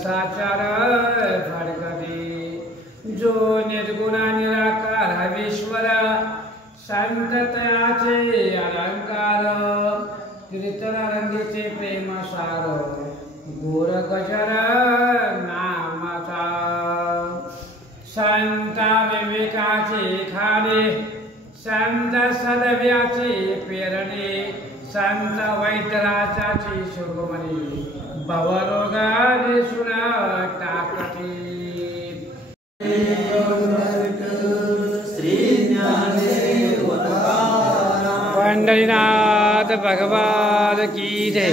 साचार जो निर्गुणा निराकार हवेश्वर शांततयाचे अलंकार कीर्तनरंगीचे प्रेम सार गोर गजर नामाचा संत विवेकाचे खाणे संत सदव्याचे पेरणे संत वैद्यराजाची शुभमणी भवरोगाने सुना टाकते पंढरीनाथ भगवान की जय।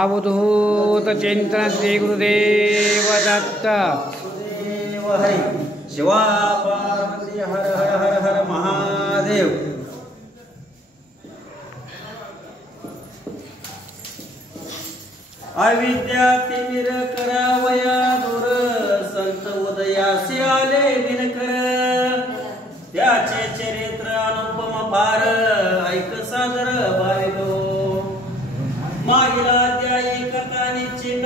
अवधूत चिंतन श्री गुरुदेव दत्त। शिवा पार्वती हर हर हर हर महादेव। अविद्या तिमिर करावया दूर संत उदयासी आले दिनकर त्याचे चरित्र अनुपम फार ऐक सादर भाविलो मागिला त्याई कथा निश्चित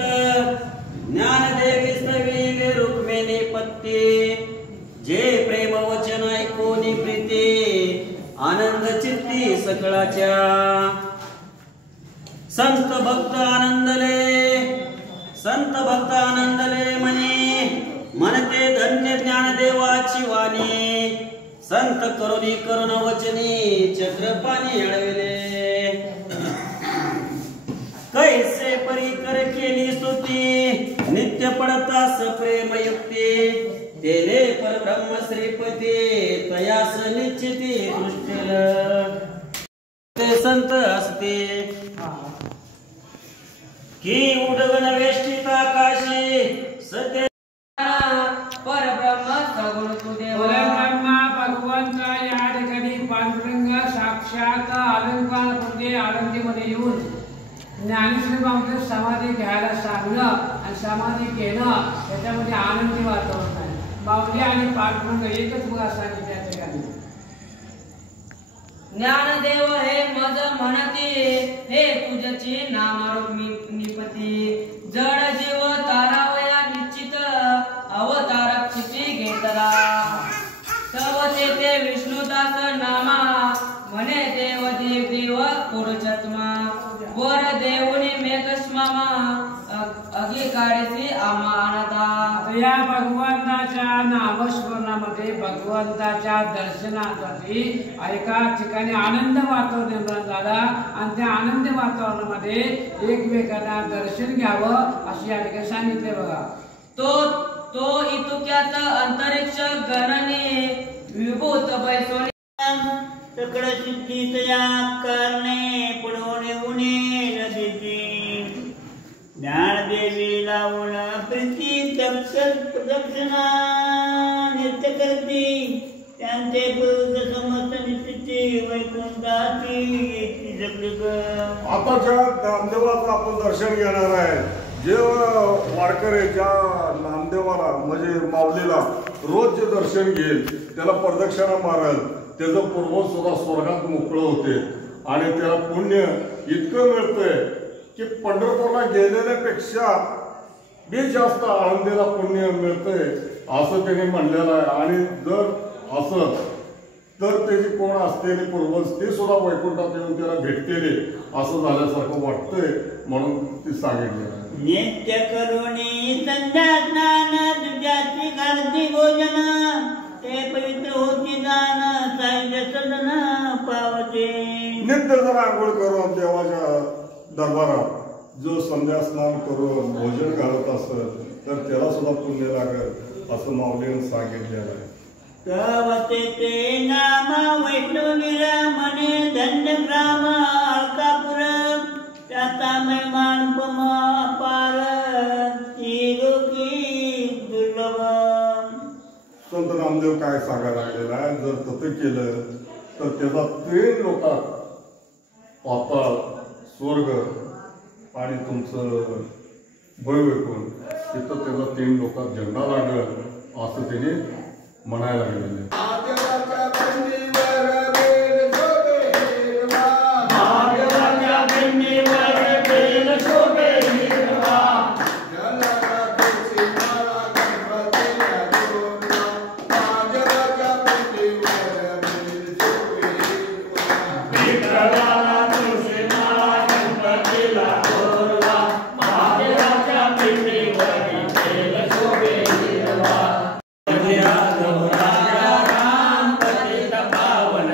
ज्ञानदेवी स्तवी रुक्मिणी पत्ती जे प्रेम वचन ऐकोनी प्रीती आनंद चित्ती सकळाच्या संत भक्त आनंदले मनी मनते धन्य ज्ञानदेवाची वाणी संत करुणी करुण वचनी चक्रपाणी अडविले कैसे परीकर केली स्तुती नित्य पडतास प्रेम युक्ती तेले परब्रह्म श्रीपती तयास निश्चिती दृष्टील ते संत असते की उडगण वेष्टित आकाशी सत्य परब्रह्म सगुण तुदेव ब्रह्मा भगवंत या ठिकाणी पांडुरंग साक्षात अलंकार म्हणजे आनंदीमध्ये येऊन ज्ञानेश्वर बाबतीत समाधी घ्यायला सांगणं आणि समाधी घेणं त्याच्यामध्ये आनंदी वातावरण आहे। बावली आणि पांडुरंग एकच मुळा सांगितले त्या ठिकाणी ज्ञानदेव हे मज म्हणती हे तुझची नामारूप निपती जड जीव तारावया निश्चित अवतार क्षिती घेतला तव ते विष्णुदास नामा म्हणे देव देव देव पुरुषात्मा वर देवनी मेघस्मामा अगिकाळीसी आमानता। या भगवंताच्या नामस्मरणामध्ये भगवंताच्या दर्शनासाठी एका ठिकाणी आनंद वातावरण निर्माण झाला आणि त्या आनंद वातावरणामध्ये एकमेकांना दर्शन घ्यावं अशी या ठिकाणी सांगितले बघा। तो इतुक्यात अंतरिक्ष गणने विभूत बैसोनी सकळ सिद्धी तया करणे पुढवणे उणे नदीची ज्ञानदेवी लावून प्रीती दक्षिणा नृत्य करती त्यांचे पुरुष समस्त निश्चिती वैकुंठाची जगलिक। आता ज्या नामदेवाचं आपण दर्शन घेणार आहे जे वारकरी ज्या नामदेवाला म्हणजे माऊलीला रोज जे दर्शन घेईल त्याला प्रदक्षिणा मारल त्याचं पूर्व सुद्धा स्वर्गात मोकळं होते आणि त्याला पुण्य इतकं मिळतंय की पंढरपूरला गेलेल्यापेक्षा बी जास्त आळंदीला पुण्य मिळतंय असं त्यांनी म्हणलेलं आहे। आणि जर असं तर त्याची कोण असलेली पूर्वज ते सुद्धा वैकुंठात येऊन त्याला भेटतेले असं झाल्यासारखं वाटतंय म्हणून ती सांगितली। नित्य करुणी संध्या स्नान तुझ्याची घालती भोजन ते पवित्र होती दान साहित्य सदन पावते। नित्य जर आंघोळ करून देवाच्या दरबारात जो संध्या स्नान करून भोजन घालत असत तर त्याला सुद्धा पुण्य लागेल असं माऊलीने सांगितलेलं आहे। गावते ते नाम वैष्णवीरा म्हणे धन्य ग्राम अलकापुर त्याचा महिमान पमा पार ती लोकी दुर्लभ संत नामदेव काय सांगायला लागलेला आहे, जर तसं केलं तर त्याचा 3 लोकात पाताळ स्वर्ग आणि तुमचं भयवैकुंठ तिथं त्याचा 3 लोकात झेंडा लागेल असं त्याने म्हणायला लागलेलं आहे. राघव राम पतित पावन सीताराम, रघुपति राघव राजा राम पतित पावन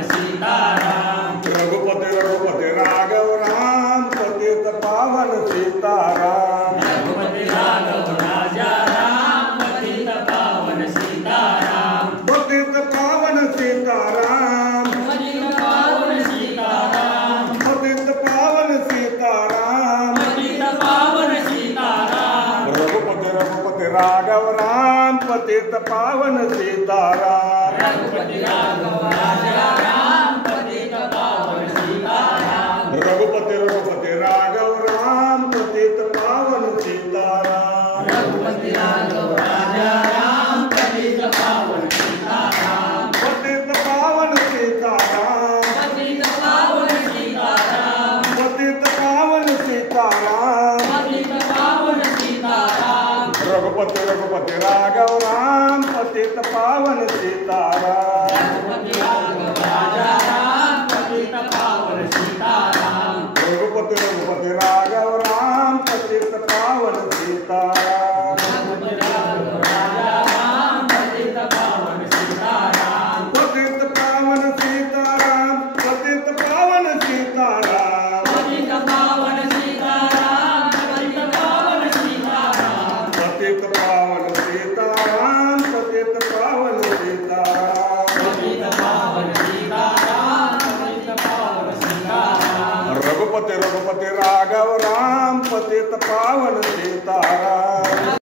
सीताराम, रघुपति रघुपति राघव राम पतित पावन सीताराम, रघुपति राघव राजा राम पतित पावन सीताराम, पतित पावन सीताराम, पतित पावन सीताराम, पतित पावन सीताराम, पतित पावन सीताराम, रघुपति रघुपति राघव राम पतित पावन सीताराम, रघुपति राघव राजा राम पतित पावन सीताराम, रघुपति रघुपति राघव राम पतित पावन सीताराम, रघुपति राघव राजा राम पतित पावन सीताराम, पतित पावन सीताराम, पतित पावन सीताराम, पतित पावन सीताराम, पतित पावन सीताराम, पतित पावन सीताराम, पतित पावन सीताराम, पतित पावन सीताराम, पतित पावन सीताराम, रघुपति रघुपति राघव राम पतित पावन सीताराम,